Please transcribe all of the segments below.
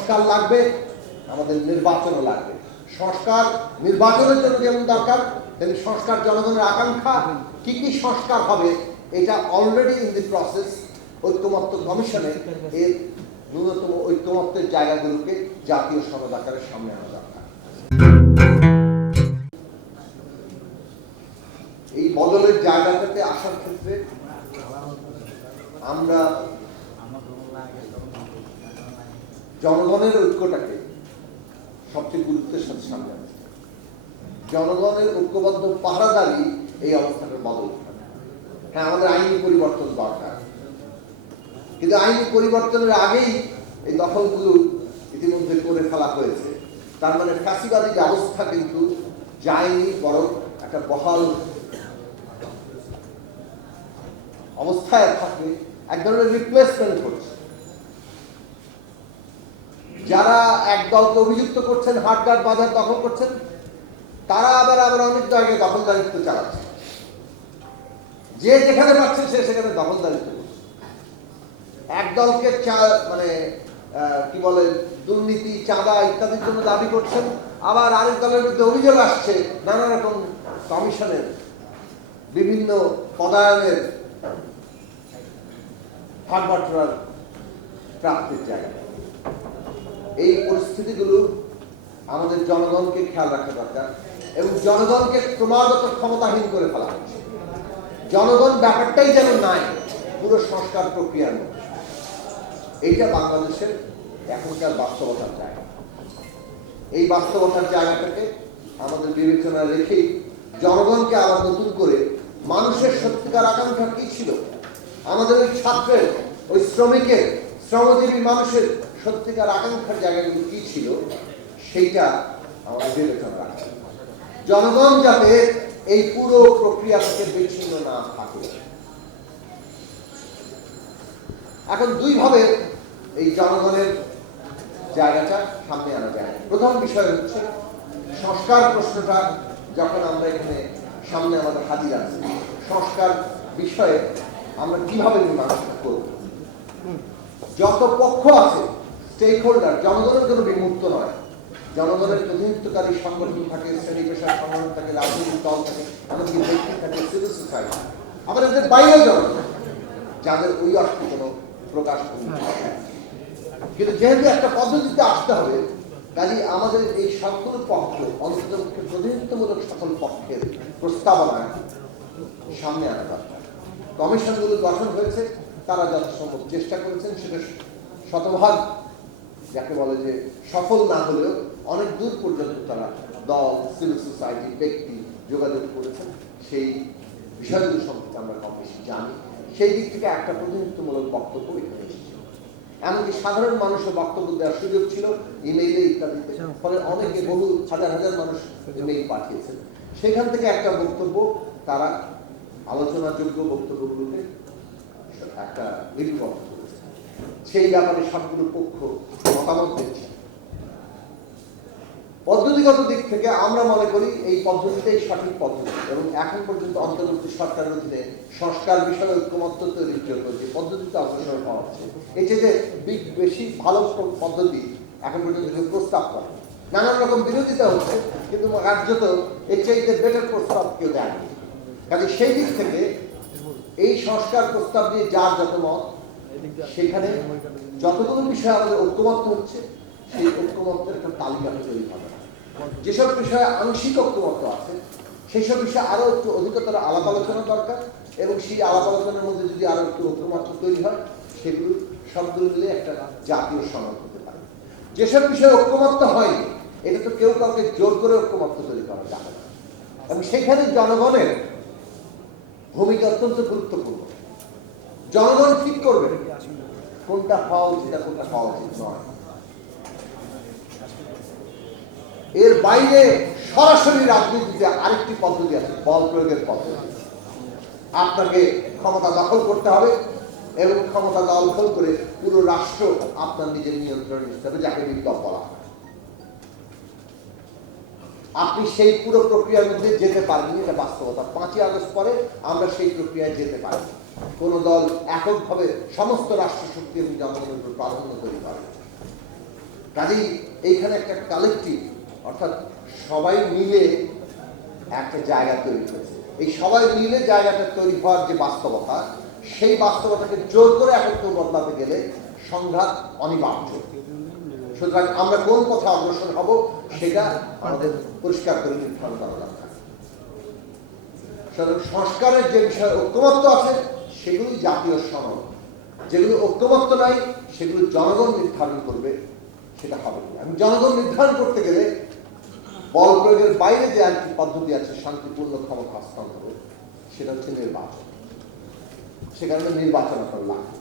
সংস্কার লাগবে, আমাদের নির্বাচনও লাগবে। সংস্কার নির্বাচনের জন্য যেমন দরকার, তেমনি সংস্কার জনগণের আকাঙ্ক্ষা। কি কি সংস্কার হবে এটা অলরেডি ইন দি প্রসেস। ঐক্যমত্য কমিশনে এর ন্যূনতম ঐক্যমত্যের জায়গাগুলোকে জাতীয় সনদ আকারে সামনে আনা দরকার। এই বদলের জায়গাটাতে আসার ক্ষেত্রে আমরা জনগণের ঐক্যটাকে সবচেয়ে গুরুত্বের সাথে সামনে আনছি। জনগণের ঐক্যবদ্ধ পাহারাদারি এই অবস্থাটার বদল। হ্যাঁ, আমাদের আইনি পরিবর্তন দরকার, কিন্তু আইনি পরিবর্তনের আগেই এই দখলগুলো ইতিমধ্যে করে ফেলা হয়েছে। তার মানে ফ্যাসিবাদী ব্যবস্থা কিন্তু যায়নি, বরং একটা বহাল অবস্থায় থাকে, এক ধরনের রিপ্লেসমেন্ট করছে। যারা এক দলকে অভিযুক্ত করছেন হাটঘাট বাজার দখল করছেন, তারা আবার অনেক জায়গায় দখলদারিত্ব চালাচ্ছে। যে যেখানে পাচ্ছে সে সেখানে দখলদারিত্ব করছে। এক দলকে মানে কি বলে দুর্নীতি, চাঁদা ইত্যাদির জন্য দাবি করছেন, আবার আরেক দলের বিরুদ্ধে অভিযোগ আসছে নানা রকম কমিশনের বিভিন্ন পদায়নের ভাগবাটোয়ারার প্রাপ্তির জায়গা। এই পরিস্থিতিগুলো আমাদের জনগণকে খেয়াল রাখা দরকার, এবং জনগণকে ক্রমাগত ক্ষমতাহীন করে ফেলা হচ্ছে। জনগণ ব্যাপারটাই যেন নাই পুরো সংস্কার প্রক্রিয়ার মধ্যে। এইটা বাংলাদেশের এখনকার বাস্তবতার জায়গা। এই বাস্তবতার জায়গাটাকে আমাদের বিবেচনায় রেখেই জনগণকে আবার নতুন করে মানুষের সত্যিকার আকাঙ্ক্ষা কি ছিল, আমাদের ওই ছাত্রের, ওই শ্রমিকের, শ্রমজীবী মানুষের সত্যিকার আকাঙ্ক্ষার জায়গাগুলো কি ছিল, সেইটা আমাদের বিবেচনা রাখা। জনগণ যাতে এই পুরো প্রক্রিয়া থেকে বিচ্ছিন্ন না থাকে। এখন দুইভাবে এই জনগণের জায়গাটা সামনে আনা যায়। প্রথম বিষয় হচ্ছে সংস্কার প্রশ্নটা যখন আমরা এখানে সামনে আমাদের হাজির আছি, সংস্কার বিষয়ে আমরা কিভাবে মীমাংসা করব। যত পক্ষ আছে স্টেক হোল্ডার, জনগণের কোনো বিমুক্ত নয়। জনগণের প্রতিনিধিত্বকারী সংগঠন থাকে, শ্রেণী পেশার সংগঠন থাকে, রাজনৈতিক দল থাকে, এমনকি ব্যক্তি থাকে, সিভিল সোসাইটি, আবার এদের বাইরেও জনগণ যাদের ওই অর্থে কোনো প্রকাশ হয়। কিন্তু যেহেতু একটা পদ্ধতিতে আসতে হবে, কাজে আমাদের এই সকল পক্ষ, অন্তত প্রতিনিধিত্বমূলক সকল পক্ষের প্রস্তাবনা সামনে আনা দরকার। কমিশনগুলো গঠন হয়েছে, তারা যথাসম্ভব চেষ্টা করেছেন, সেটা শতভাগ যাকে বলে যে সফল না হলেও অনেক দূর পর্যন্ত তারা দল, সিভিল সোসাইটি, ব্যক্তি যোগাযোগ করেছেন। সেই বিষয়গুলো সম্পর্কে আমরা কম বেশি জানি। সেই দিক থেকে একটা প্রতিনিধিত্বমূলক বক্তব্য এখানে এসেছে। এমনকি সাধারণ মানুষের বক্তব্য দেওয়ার সুযোগ ছিল ইমেইলে ইত্যাদিতে, ফলে অনেকে বহু হাজার হাজার মানুষ ইমেইল পাঠিয়েছেন। সেখান থেকে একটা বক্তব্য তারা আলোচনাযোগ্য বক্তব্যগুলোকে একটা লিপিবদ্ধ করেছে। সেই ব্যাপারে সবগুলো পক্ষ মতামত দিচ্ছে। পদ্ধতিগত দিক থেকে আমরা মনে করি এই পদ্ধতিটাই সঠিক পদ্ধতি, এবং এখন পর্যন্ত অন্তর্বর্তী সরকারের অধীনে সংস্কার বিষয়ে ঐক্যমত্য তৈরির জন্য যে পদ্ধতিতে অগ্রসর হওয়া হচ্ছে, এই যে বেশি ভালো পদ্ধতি এখন পর্যন্ত কেউ প্রস্তাব করে। নানান রকম বিরোধিতা হচ্ছে, কিন্তু কার্যত এর চাইতে বেটার প্রস্তাব কেউ দেয়নি। কাজে সেই দিক থেকে এই সংস্কার প্রস্তাব দিয়ে যার যত মত, সেখানে যতগুলো বিষয়ে আমাদের ঐক্যমত্য হচ্ছে, সেই ঐক্যমত্যের একটা তালিকা তৈরি হবে। যেসব বিষয়ে আংশিক ঐক্যমত্য আছে, সেই সব বিষয়ে আরো একটু অধিকতর আলাপ আলোচনা দরকার, এবং সেই আলাপ আলোচনার মধ্যে যদি আরো একটু ঐক্যমত্য তৈরি হয়, সেগুলো সবগুলো মিলে একটা জাতীয় সনদ হতে পারে। যেসব বিষয়ে ঐক্যমত্য হয়নি, এটা তো কেউ কাউকে জোর করে ঐক্যমত্য তৈরি করা যাবে না, এবং সেখানে জনগণের ভূমিকা অত্যন্ত গুরুত্বপূর্ণ। জনগণ ঠিক করবে কোনটা হওয়া উচিত আর কোনটা হওয়া উচিত নয়। এর বাইরে সরাসরি রাজনীতিতে আরেকটি পদ্ধতি আছে, বল প্রয়োগের পদ্ধতি। আপনাকে ক্ষমতা দখল করতে হবে, এবং ক্ষমতা দখল করে পুরো রাষ্ট্র আপনার নিজের নিয়ন্ত্রণে নিতে হবে, যাকে বিপ্লব বলা হয়। আপনি সেই পুরো প্রক্রিয়ার মধ্যে যেতে পারেননি, এটা বাস্তবতা। 5ই আগস্ট পরে আমরা সেই প্রক্রিয়ায় যেতে পারি। কোন দল এককভাবে সমস্ত রাষ্ট্র শক্তি এবং জনগণের উপর প্রাধান্য তৈরি করে। কাজেই এইখানে একটা কালেকটিভ, অর্থাৎ সবাই মিলে একটা জায়গা তৈরি হয়েছে। এই সবাই মিলে জায়গাটা তৈরি হওয়ার যে বাস্তবতা, সেই বাস্তবতাকে জোর করে একত্র বদলাতে গেলে সংঘাত অনিবার্য। সুতরাং আমরা কোন পথে অগ্রসর হব সেটা আমাদের পরিষ্কার করে নির্ধারণ করা দরকার। সুতরাং সংস্কারের যে বিষয়ে ঐক্যমত্য আছে সেগুলি জাতীয় সনদ, যেগুলো ঐক্যমত্য নাই সেগুলো জনগণ নির্ধারণ করবে, সেটা হবে না। আমি জনগণ নির্ধারণ করতে গেলে বল প্রয়োগের বাইরে যে আরেকটি পদ্ধতি আছে শান্তিপূর্ণ ক্ষমতা হস্তান্তরের, সেটা হচ্ছে নির্বাচন। সে কারণে নির্বাচন আপনার লাগবে।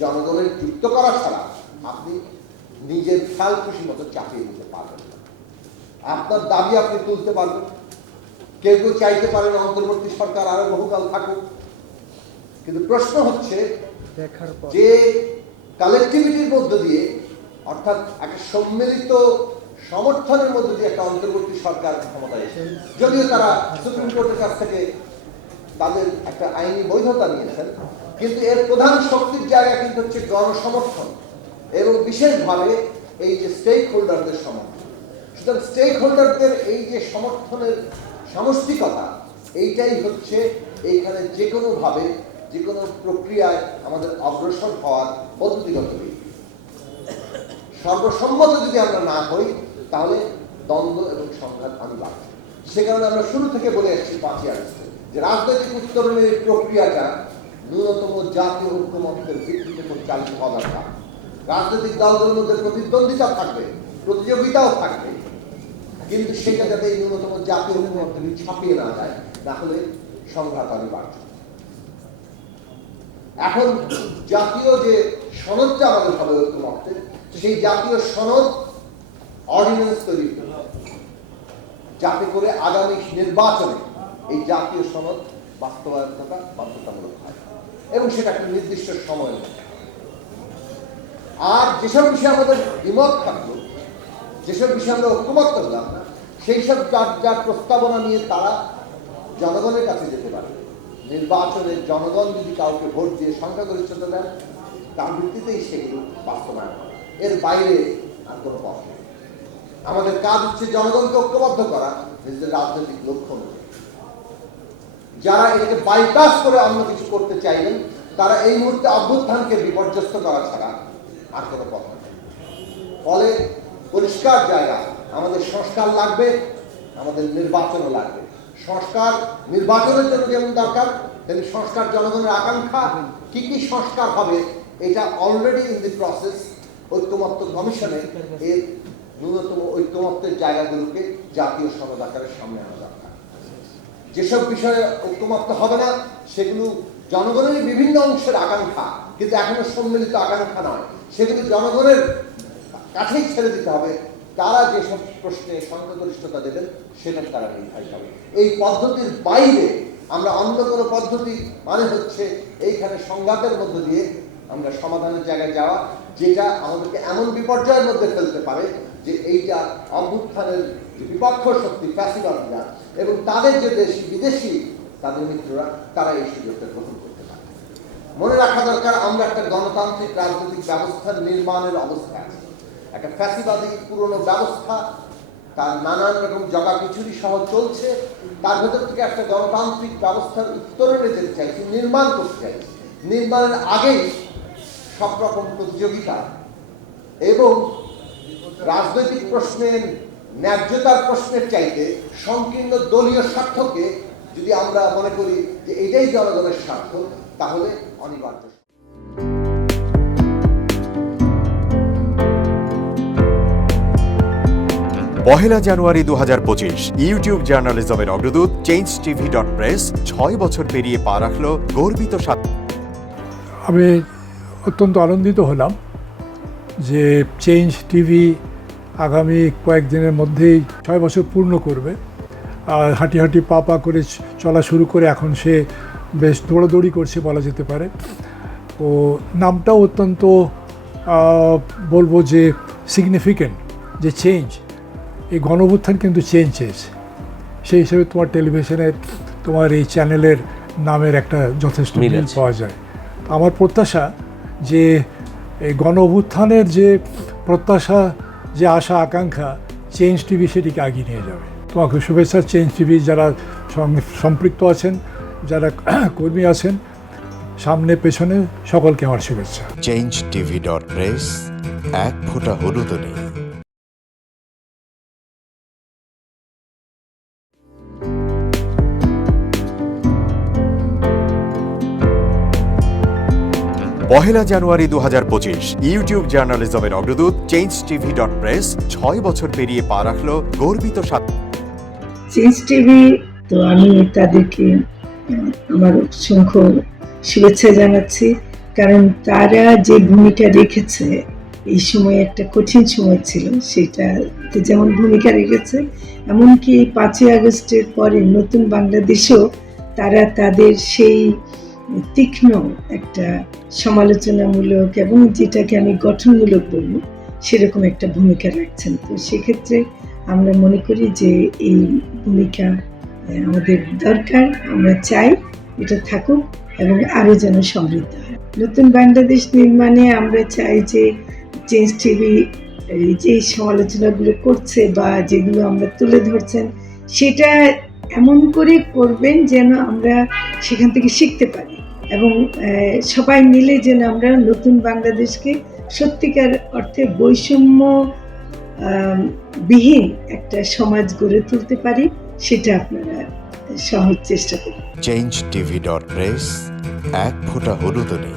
জনগণের যুক্ত করা ছাড়া আপনি নিজের খেয়াল খুশি মতো চাপিয়ে দিতে পারবেন না। আপনার দাবি আপনি তুলতে পারবেন। কেউ কেউ চাইতে পারেন অন্তর্বর্তী সরকার আরো বহুকাল থাকুক, কিন্তু প্রশ্ন হচ্ছে যে কালেক্টিভিটির মধ্য দিয়ে, অর্থাৎ একটা সম্মিলিত সমর্থনের মধ্য দিয়ে একটা অন্তর্বর্তী সরকার ক্ষমতায় এসে, যদিও তারা সুপ্রিম কোর্টের কাছ থেকে তাদের একটা আইনি বৈধতা নিয়েছেন, কিন্তু এর প্রধান শক্তির জায়গা কিন্তু হচ্ছে গণসমর্থন এবং বিশেষভাবে এই যে স্টেক হোল্ডারদের সমর্থন। সুতরাং স্টেক হোল্ডারদের এই যে সমর্থনের সামষ্টিকতা, এইটাই হচ্ছে এইখানে যে কোনোভাবে যে কোনো প্রক্রিয়ায় আমাদের অগ্রসর হওয়ার পদ্ধতিগত দিক। সর্বসম্মত যদি আমরা না হই তাহলে দ্বন্দ্ব এবং সংঘাত অনিবার্য। সে কারণে আমরা শুরু থেকে বলে আসছি 5ই আগস্টে যে রাজনৈতিক উত্তরণের এই প্রক্রিয়াটা ন্যূনতম জাতীয় ঐক্যমত্যের ভিত্তিতে পরিচালিত হওয়া দরকার। রাজনৈতিক দলগুলোর মধ্যে প্রতিদ্বন্দ্বিতা থাকবে, প্রতিযোগিতাও থাকবে, কিন্তু সেটা যাতে এই ন্যূনতম জাতীয় ঐক্যমত্যকে ছাপিয়ে না যায়, না হলে সংঘাত অনিবার্য। এখন জাতীয় যে সনদটা আমাদের হবে ঐক্যমত্যের, সেই জাতীয় সনদ অর্ডিন্যান্স তৈরি করতে হবে, যাতে করে আগামী নির্বাচনে এই জাতীয় সনদ বাস্তবায়নটা বাধ্যতামূলক হয় এবং সেটা একটা নির্দিষ্ট সময়। আর যেসব বিষয়ে আমাদের দ্বিমত থাকলো, যেসব বিষয়ে আমরা ঐক্যমত করলাম না, সেই সব যার প্রস্তাবনা নিয়ে তারা জনগণের কাছে যেতে পারে। নির্বাচনে জনগণ যদি কাউকে ভোট দিয়ে সংখ্যাগরিষ্ঠতা দেন, তার ভিত্তিতেই সেগুলো বাস্তবায়ন হয়। এর বাইরে আর কোনো পথ নেই। আমাদের কাজ হচ্ছে জনগণকে ঐক্যবদ্ধ করা নিজেদের রাজনৈতিক লক্ষ্য অনুযায়ী। যারা এটাকে বাইপাস করে অন্য কিছু করতে চাইবেন, তারা এই মুহূর্তে অভ্যুত্থানকে বিপর্যস্ত করা ছাড়া আর কোনো পথ নেই। ফলে পরিষ্কার জায়গা, আমাদের সংস্কার লাগবে, আমাদের নির্বাচনও লাগবে। সংস্কার নির্বাচনের জন্য যেমন দরকার, তেমনি সংস্কার জনগণের আকাঙ্ক্ষা। কি কি সংস্কার হবে এটা অলরেডি ইন দি প্রসেস। ঐক্যমত্য কমিশনে এর ন্যূনতম ঐক্যমত্যের জায়গাগুলোকে জাতীয় সনদ আকারে সামনে আনা দরকার। যেসব বিষয়ে ঐক্যমত্য হবে না সেগুলো জনগণের বিভিন্ন অংশের আকাঙ্ক্ষা, কিন্তু এখনো সম্মিলিত আকাঙ্ক্ষা নয়, সেগুলো জনগণের কাছেই ছেড়ে দিতে হবে। তারা যেসব প্রশ্নে সংখ্যাগরিষ্ঠতা দেবেন সেটা তারা নির্ধারিত হবে। এই পদ্ধতির বাইরে আমরা অন্য কোনো পদ্ধতি মানে হচ্ছে এইখানে সংঘাতের মধ্য দিয়ে আমরা সমাধানের জায়গায় যাওয়া, যেটা আমাদেরকে এমন বিপর্যয়ের মধ্যে ফেলতে পারে যে এইটা অভ্যুত্থানের যে বিপক্ষ শক্তি ফ্যাসিবাদীরা এবং তাদের যে দেশি বিদেশি তাদের মিত্ররা, তারা এই সুযোগটা গ্রহণ করতে পারে। মনে রাখা দরকার, আমরা একটা গণতান্ত্রিক রাজনৈতিক ব্যবস্থার নির্মাণের অবস্থায় আছি। একটা ফ্যাসিবাদী পুরনো ব্যবস্থা তার নানান রকম জগাখিচুড়ি সহ চলছে, তার ভেতর থেকে একটা গণতান্ত্রিক ব্যবস্থার উত্তরণে যেতে চাইছি, নির্মাণ করতে চাইছি। নির্মাণের আগেই সব রকম প্রতিযোগিতা এবং রাজনৈতিক প্রশ্নের ন্যায্যতার প্রশ্নের চাইতে সংকীর্ণ দলীয় স্বার্থকে যদি আমরা মনে করি যে এটাই জনগণের স্বার্থ, তাহলে অনিবার্য। পহেলা জানুয়ারি 2025 ইউটিউব জার্নালিজমের অগ্রদূত changetv.press 6 বছর পেরিয়ে পা রাখল গর্বিত আমি অত্যন্ত আনন্দিত হলাম যে চেঞ্জ টিভি আগামী কয়েকদিনের মধ্যেই 6 বছর পূর্ণ করবে। হাঁটি হাঁটি পা পা করে চলা শুরু করে এখন সে বেশ দৌড়াদৌড়ি করছে বলা যেতে পারে। ও নামটাও অত্যন্ত বলবো যে সিগনিফিক্যান্ট, যে চেঞ্জ, এই গণঅভ্যুত্থান কিন্তু চেঞ্জ চেয়েছে। সেই হিসেবে তোমার টেলিভিশনের, তোমার এই চ্যানেলের নামের একটা যথেষ্ট মিল পাওয়া যায়। আমার প্রত্যাশা যে এই গণঅভ্যুত্থানের যে প্রত্যাশা যে আশা আকাঙ্ক্ষা চেঞ্জ টিভি সেটিকে এগিয়ে নিয়ে যাবে। তোমাকে শুভেচ্ছা চেঞ্জ টিভি যারা সম্পৃক্ত আছেন, যারা কর্মী আছেন, সামনে পেছনে সকলকে আমার শুভেচ্ছা। changetv.press, এক ফোঁটা হলুদও নেই। পহেলা জানুয়ারি 2025 ইউটিউব জার্নালিজমের অগ্রদূত changetv.press 6 বছর পেরিয়ে পা রাখলো গর্বিত চেঞ্জ টিভি, তো আমি তাদেরকে আমার অসংখ্য শুভেচ্ছা জানাচ্ছি, কারণ তারা যে ভূমিকা রেখেছে এই সময়, একটা কঠিন সময় ছিল, সেটাতে যেমন ভূমিকা রেখেছে, এমনকি 5ই আগস্টের পরে নতুন বাংলাদেশেও তারা তাদের সেই তীক্ষ্ণ একটা সমালোচনামূলক এবং যেটাকে আমি গঠনমূলক বলবো সেরকম একটা ভূমিকা রাখছেন। তো সেক্ষেত্রে আমরা মনে করি যে এই ভূমিকা আমাদের দরকার, আমরা চাই এটা থাকুক এবং আরও যেন সমৃদ্ধ হয়। নতুন বাংলাদেশ নির্মাণে আমরা চাই যে চেঞ্জ টিভি যে সমালোচনাগুলো করছে বা যেগুলো আমরা তুলে ধরছেন, সেটা এমন করে করবেন যেন আমরা সেখান থেকে শিখতে পারি এবং সবাই মিলে যেন আমরা নতুন বাংলাদেশকে সত্যিকার অর্থে বৈষম্য বিহীন একটা সমাজ গড়ে তুলতে পারি, সেটা আপনারা সহজ চেষ্টা করুন। changetv.press, এক ফোঁটা হলুদও নেই।